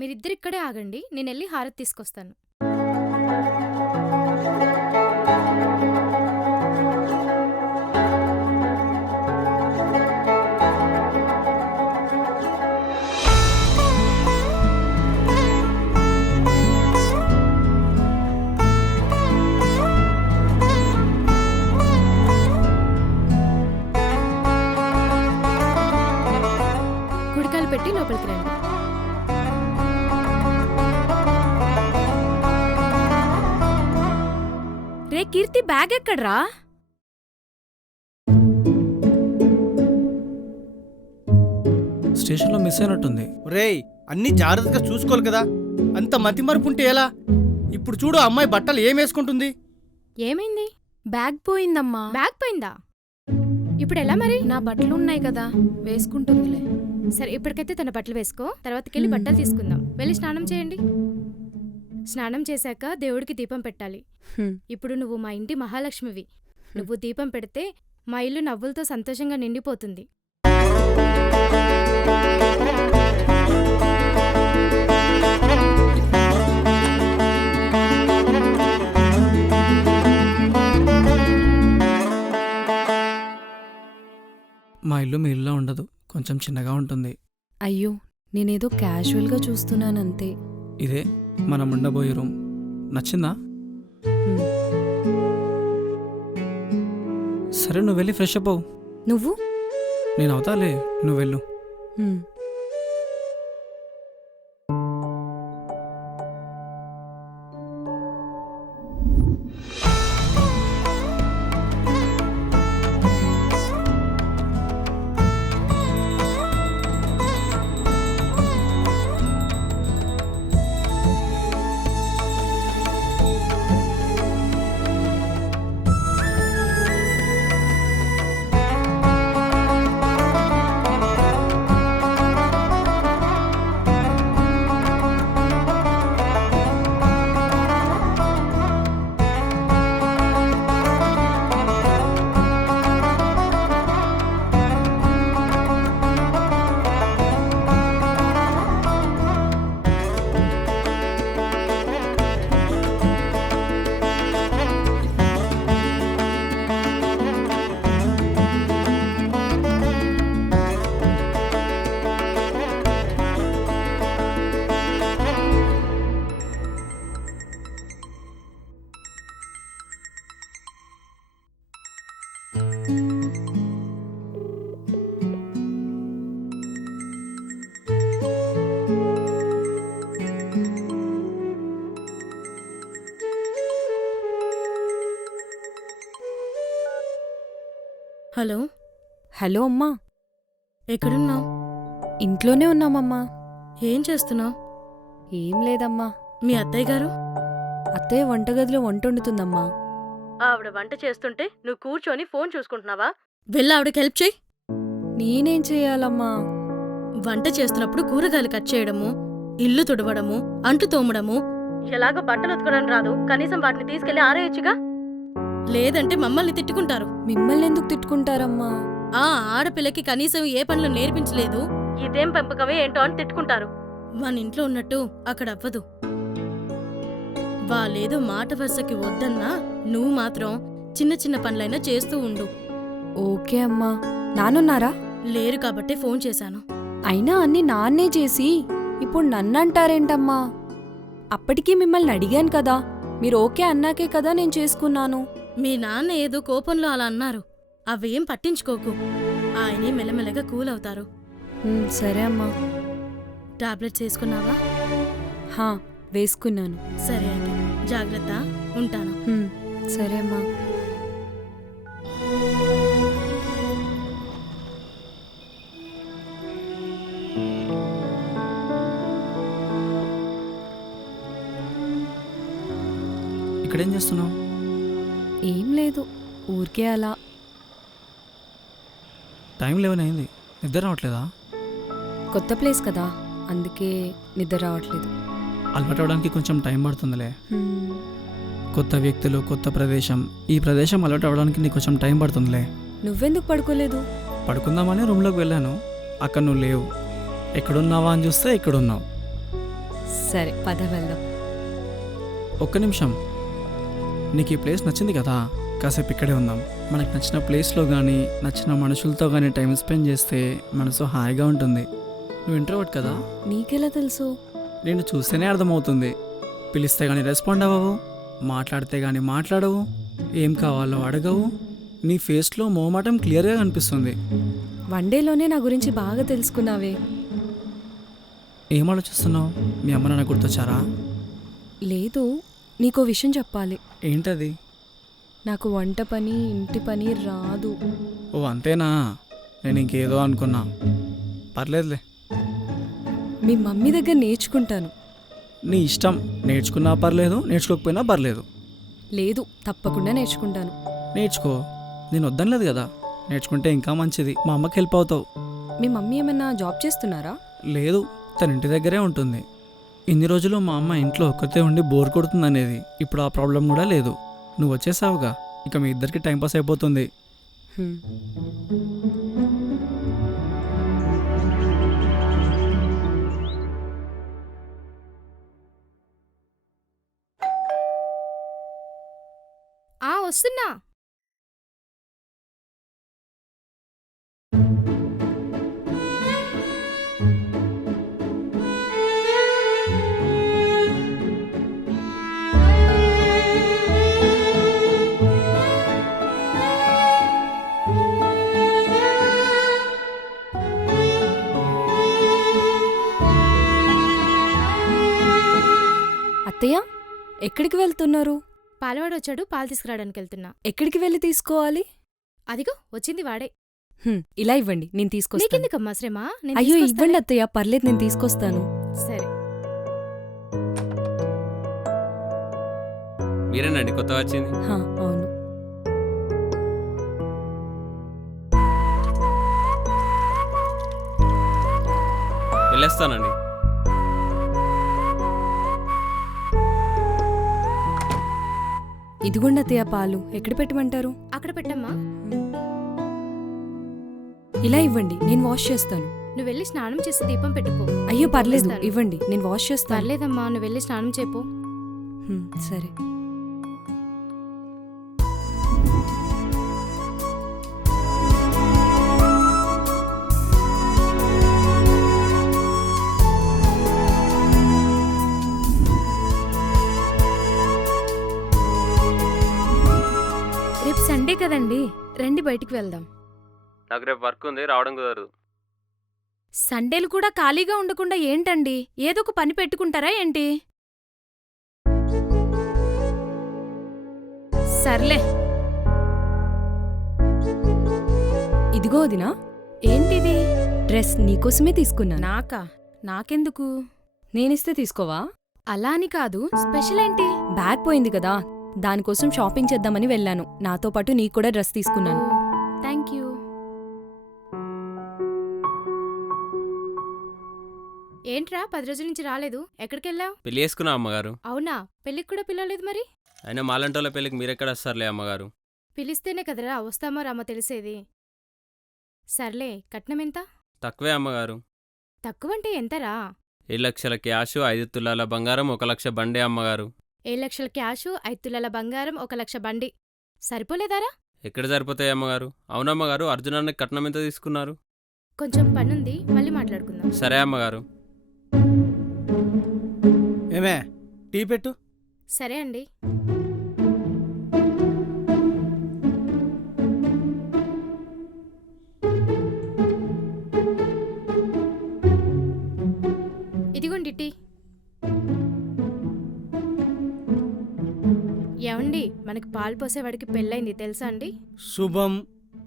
మీరిద్దరు ఇక్కడే ఆగండి, నేనెళ్ళి హారతి తీసుకొస్తాను. కుడికాలు పెట్టి లోపలికి రండి. రే కీర్తి, బ్యాగ్ ఎక్కడ్రా? స్టేషన్లో మిస్ అయినట్టుంది. రేయ్, అన్నీ జాగ్రత్తగా చూసుకోవాలి కదా. అంత మతిమరుపు ఉంటే ఎలా? ఇప్పుడు చూడు, అమ్మాయి బట్టలు ఏం వేసుకుంటుంది. ఏమైంది? బ్యాగ్ పోయిందమ్మా. బ్యాగ్ పోయిందా? ఇప్పుడు ఎలా మరి? నా బట్టలు ఉన్నాయి కదా, వేసుకుంటుందిలే. సరే, ఇప్పటికైతే తన బట్టలు వేసుకో, తర్వాతకెళ్ళి బట్టలు తీసుకుందాం. వెళ్ళి స్నానం చేయండి. స్నానం చేశాక దేవుడికి దీపం పెట్టాలి. ఇప్పుడు నువ్వు మా ఇంటి మహాలక్ష్మివి. నువ్వు దీపం పెడితే మా ఇల్లు నవ్వులతో సంతోషంగా నిండిపోతుంది. మా ఇల్లు మీ ఇల్లు ఉండదు, కొంచెం చిన్నగా ఉంటుంది. అయ్యో, నేనేదో క్యాజువల్గా చూస్తున్నానంతే. ఇదే మనం ఉండబోయే రూమ్. నచ్చిందా? సరే, నువ్వు వెళ్ళి ఫ్రెష్ అప్ అవ్వు. నువ్వు? నేను అవుతాలే, నువ్వు వెళ్ళు. హలో. హలో అమ్మా. ఎక్కడున్నావు? ఇంట్లోనే ఉన్నామమ్మా. ఏం చేస్తున్నావు? ఏం లేదమ్మా. మీ అత్తయ్య గారు? అత్తయ్య వంటగదిలో వంట వండుతుందమ్మా. ఆవిడ వంట చేస్తుంటే నువ్వు కూర్చొని ఫోన్ చూసుకుంటున్నావా? వెళ్ళి ఆవిడకి హెల్ప్ చేయి. నేనేం చేయాలమ్మా? వంట చేస్తున్నప్పుడు కూరగాయలు కట్ చేయడము, ఇల్లు తుడవడము, అంట్లు తోమడము. ఎలాగో బట్టలు ఉతకడం రాదు, కనీసం వాటిని తీసుకెళ్లి ఆరేయొచ్చుగా. లేదంటే మమ్మల్ని తిట్టుకుంటారు. మిమ్మల్ని ఎందుకు తిట్టుకుంటారమ్మా? ఆ ఆడపిల్లకి కనీసం ఏ పనులు నేర్పించలేదు, ఇదేం పెంపకమే ఏంటో అని తిట్టుకుంటారు. మన ఇంట్లో ఉన్నట్టు అక్కడ అవ్వదు. వాళ్ళేదో మాట వరుసకి వద్దన్నా నువ్వు మాత్రం చిన్న చిన్న పనులైనా చేస్తూ ఉండు. ఓకే అమ్మా. నాన్నున్నారా? లేరు కాబట్టే ఫోన్ చేశాను. అయినా అన్ని నాన్నే చేసి ఇప్పుడు నన్నంటారేంటమ్మా? అప్పటికీ మిమ్మల్ని అడిగాను కదా, మీరు ఓకే అన్నాకే కదా నేను చేసుకున్నాను. మీ నాన్న ఏదో కోపంలో అలా అన్నారు, అవేం పట్టించుకోకు. ఆయనే మెల్లమెల్లగా కూల్ అవుతారు. సరే అమ్మా. టాబ్లెట్స్ వేసుకున్నావా? హా, వేసుకున్నాను. సరే అయితే జాగ్రత్త, ఉంటాను. సరే అమ్మా. ఇక్కడేం చేస్తున్నావు? ఏం లేదు, ఊరికే అలా. టైం 11 అయింది, నిద్ర రావట్లేదా? కొత్త ప్లేస్ కదా, అందుకే నిద్ర రావట్లేదు. అలవాటు అవడానికి కొంచెం టైం పడుతుందిలే. కొత్త వ్యక్తులు, కొత్త ప్రదేశం. ఈ ప్రదేశం అలవాటు అవడానికి నీకు కొంచెం టైం పడుతుందిలే. నువ్వెందుకు పడుకోలేదు? పడుకుందామని రూమ్లోకి వెళ్ళాను, అక్కడ నువ్వు లేవు. ఎక్కడున్నావా అని చూస్తే ఇక్కడున్నావు. సరే పద వెళ్దాం. ఒక్క నిమిషం, నీకు ఈ ప్లేస్ నచ్చింది కదా, కాసేపు ఇక్కడే ఉందాం. మనకు నచ్చిన ప్లేస్లో కానీ నచ్చిన మనుషులతో కానీ టైం స్పెండ్ చేస్తే మనసు హాయిగా ఉంటుంది. నువ్వు ఇంట్రోవర్ట్ కదా, నీకెలా తెలుసు? నేను చూస్తేనే అర్థమవుతుంది. పిలిస్తే కానీ రెస్పాండ్ అవ్వవు, మాట్లాడితే కానీ మాట్లాడవు, ఏం కావాలో అడగవు. నీ ఫేస్లో మోమాటం క్లియర్గా కనిపిస్తుంది. వన్ డేలోనే నా గురించి బాగా తెలుసుకున్నావే. ఏం ఆలోచిస్తున్నావు? మీ అమ్మ నాన్న గుర్తొచ్చారా? లేదు, నీకో విషయం చెప్పాలి. ఏంటది? నాకు వంట పని ఇంటి పని రాదు. ఓ అంతేనా? నేను ఇంకేదో అనుకున్నా. పర్లేదులే, మీ మమ్మీ దగ్గర నేర్చుకుంటాను. నీ ఇష్టం. నేర్చుకున్నా పర్లేదు, నేర్చుకోకపోయినా పర్లేదు. లేదు, తప్పకుండా నేర్చుకుంటాను. నేర్చుకో, నేను వద్దనలేదు కదా. నేర్చుకుంటే ఇంకా మంచిది, మా అమ్మకి హెల్ప్ అవుతావు. మీ మమ్మీ ఏమన్నా జాబ్ చేస్తున్నారా? లేదు, తన ఇంటి దగ్గరే ఉంటుంది. ఇన్ని రోజులు మా అమ్మ ఇంట్లో ఒక్కతే ఉండి బోర్ కొడుతుంది అనేది. ఇప్పుడు ఆ ప్రాబ్లం కూడా లేదు. నువ్వు వచ్చేసావుగా, ఇక మీ ఇద్దరికి టైంపాస్ అయిపోతుంది. హ్మ్. వస్తున్నా. అత్తయ్య, ఎక్కడికి వెళ్తున్నారు? పాలవాడు వచ్చాడు, పాలు తీసుకురావడానికి వెళ్తున్నా. ఎక్కడికి వెళ్ళి తీసుకోవాలి? అదిగో వచ్చింది వాడే. ఇలా ఇవ్వండి, నేను తీసుకొస్తాను. నీకెందుకమ్మా శ్రమ? నేను అయ్యో తీసుకొస్తాలే. ఇవ్వండి అత్తయ్య, పర్లేదు నేను తీసుకొస్తాను. సరే. మీరేనండి కొత్తగా వచ్చింది? హా, అవును. వెళ్ళేస్తానండి. ఇదిగోండి అత్తయ్య పాలు. ఎక్కడ పెట్టమంటారు? అక్కడ పెట్టమ్మా. ఇలా ఇవ్వండి, నేను వాష్ చేస్తాను. నువ్వు వెళ్ళి స్నానం చేసి దీపం పెట్టుకో. అయ్యో పర్లేదు, ఇస్తాను. ఇవ్వండి, నేను వాష్ చేస్తాను. పర్లేదమ్మా, నువ్వు వెళ్ళి స్నానం చేపో. సరే. రేపు సండే కదండి, రండి బయటికి వెళ్దాం. నాకు రేపు వర్క్ ఉంది, రావడం కుదరదు. సండేలు కూడా ఖాళీగా ఉండకుండా ఏంటండి, ఏదో ఒక పని పెట్టుకుంటారా ఏంటి? సర్లే. ఇదిగో వదినా, ఏంటిది? డ్రెస్ నీకోసమే తీసుకున్నాను. నాకా? నాకెందుకు? నేనిస్తే తీసుకోవా? అలా అని కాదు, స్పెషల్ ఏంటి? బ్యాగ్ పోయింది కదా, దానికోసం షాపింగ్ చేద్దామని వెళ్ళాను. నాతో పాటు నీకు కూడా డ్రెస్ తీసుకున్నాను. Thank you. ఏంట్రా 10 రోజుల నుంచి రాలేదు, ఎక్కడికెళ్ళావు? పెళ్లి చేసుకున్నా అమ్మగారు. అవునా, పెళ్ళికి కూడా పిలవలేదు మరి? అయినా మాలంటోళ్ళ పెళ్ళికి మీరెక్కడ వస్తారులే అమ్మగారు. పిలిస్తేనే కదరా వస్తామో రామో తెలిసేది. సర్లే, కట్నం ఎంత? తక్కువే అమ్మగారు. తక్కువంటే ఎంతరా? 7 లక్షల క్యాషు, 5 తులాల బంగారం, 1 లక్ష బండే అమ్మగారు. 7 లక్షల క్యాషు, 5 తులాల బంగారం, 1 లక్ష బండి. సరిపోలేదారా? ఎక్కడ సరిపోతాయి అమ్మగారు? అవునమ్మగారు, అర్జునానికి కట్నం ఎంత తీసుకున్నారు? కొంచెం పనుంది, మళ్ళీ మాట్లాడుకుందాం. సరే అమ్మగారు. ఏమే, టీ పెట్టు. సరే అండి. ఇదిగోండి టీ. ఏమండి, మనకి పాలు పోసేవాడికి పెళ్ళైంది తెలుసా అండి? శుభం,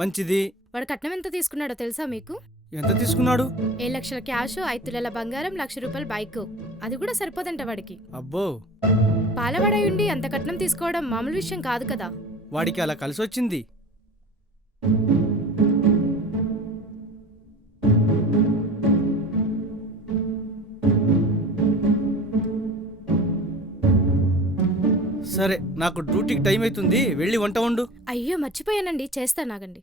మంచిది. వాడు కట్నం ఎంత తీసుకున్నాడో తెలుసా మీకు? ఎంత తీసుకున్నాడు? 7 లక్షల క్యాష్, 5 తులాల బంగారం, 1 లక్ష రూపాయల బైక్. అది కూడా సరిపోదంట వాడికి. అబ్బో, పాలవాడయుండి అంత కట్నం తీసుకోవడం మామూలు విషయం కాదు కదా. వాడికి అలా కలిసొచ్చింది. సరే, నాకు డ్యూటీకి టైం అవుతుంది, వెళ్ళి వంట వండు. అయ్యో మర్చిపోయానండి, చేస్తానాగండి.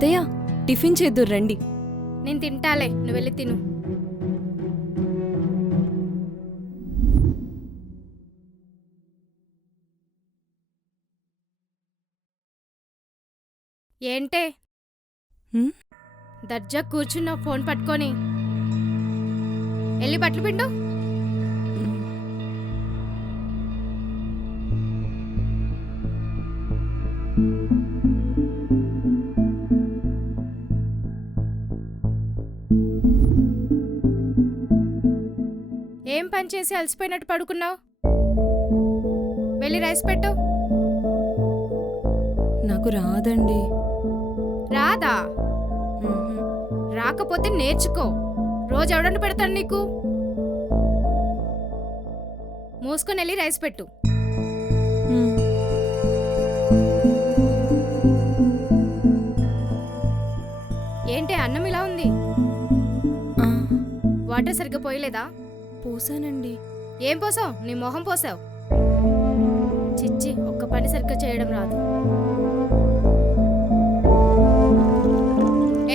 అత్తయ్య టిఫిన్ చేద్దురు రండి. నేను తింటాలే, నువ్వు వెళ్ళి తిను. ఏంటే హ్మ్? దర్జా కూర్చున్న ఫోన్ పట్టుకొని వెళ్ళి బట్టలు పిండు. ఏం పని చేసి అలసిపోయినట్టు పడుకున్నావు? వెళ్ళి రైస్ పెట్టు. నాకు రాదండి. రాదా? మ్మ్. రాకపోతే నేర్చుకో. రోజు ఎవడని పెడతాడు నీకు? మూసుకొని వెళ్ళి రైస్ పెట్టు. మ్మ్. ఏంటి అన్నం ఇలా ఉంది? ఆ, వాటర్ సరిగ్గా పోయలేదా? పోసానండి. ఏం పోసావు? నీ మొహం పోసావు. చిచ్చి, ఒక్క పని సరిగ్గా చేయడం రాదు.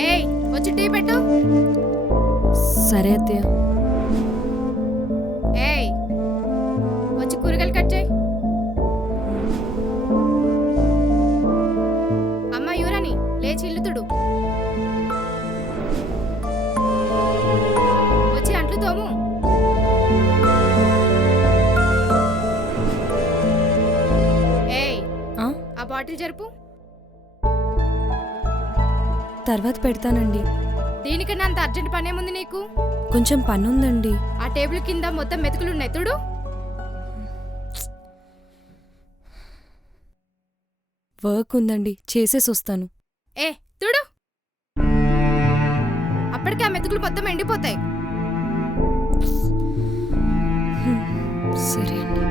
ఏయ్, వచ్చి టీ పెట్టు. సరే అత్తయ్య. ఏయ్, వచ్చి కూరగాయలు కట్ చేయి. అమ్మ యూరాని, లేచి ఇల్లు తుడు. వచ్చి అంట్లు తోము. ఏయ్, ఆ, ఆ బాటిల్ జరుపు. తర్వాత పెడతానండి. దీనికన్నా అంత అర్జెంట్ పనేముంది నీకు? కొంచెం పనుందండి. ఆ టేబుల్ కింద మొత్తం మెతుకులున్నాయి, తుడు. వర్క్ ఉందండి, చేసేసి వస్తాను. ఏ తుడు. అప్పటికే ఆ మెతుకులు మొత్తం ఎండిపోతాయి. సరే అండి.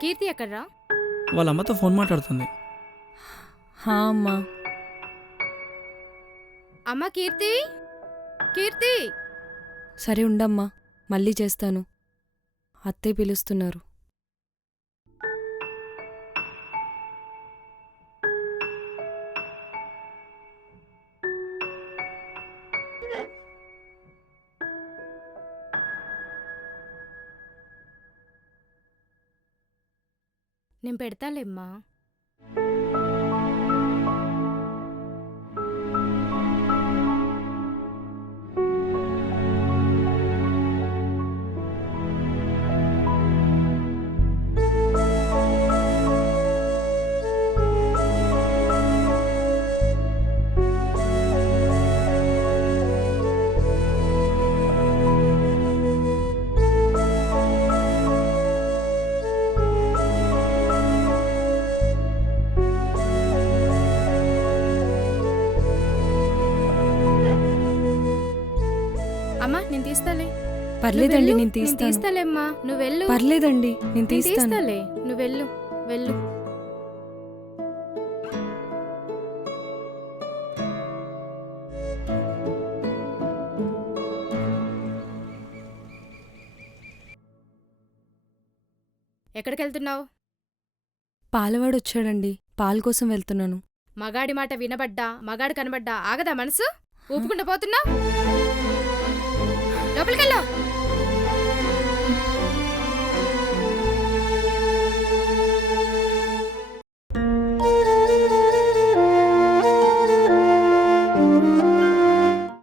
కీర్తి ఎక్కడ్రా? వాళ్ళ అమ్మతో ఫోన్ మాట్లాడుతుంది. హా అమ్మా. అమ్మ కీర్తి, కీర్తి. సరే ఉండమ్మా, మళ్ళీ చేస్తాను. అత్తయ్య పిలుస్తున్నారు. నేను పెడతాలేమ్మా. అమ్మా నేను తీస్తాలే. పర్లేదండి, నువ్వు నేను వెళ్ళు, తీస్తాను. తీస్తాలేమ్మా, నువ్వు వెళ్ళు. పర్లేదండి, నేను నేను తీస్తాను. తీస్తాలే, నువ్వు వెళ్ళు, వెళ్ళు. ఎక్కడికి వెళ్తున్నావు? పాలవాడు వచ్చాడండి, పాల కోసం వెళ్తున్నాను. మగాడి మాట వినబడ్డా, మగాడు కనబడ్డా ఆగదా మనసు? ఊపుకుంటూ పోతున్నావు. లోపలికెళ్ళు.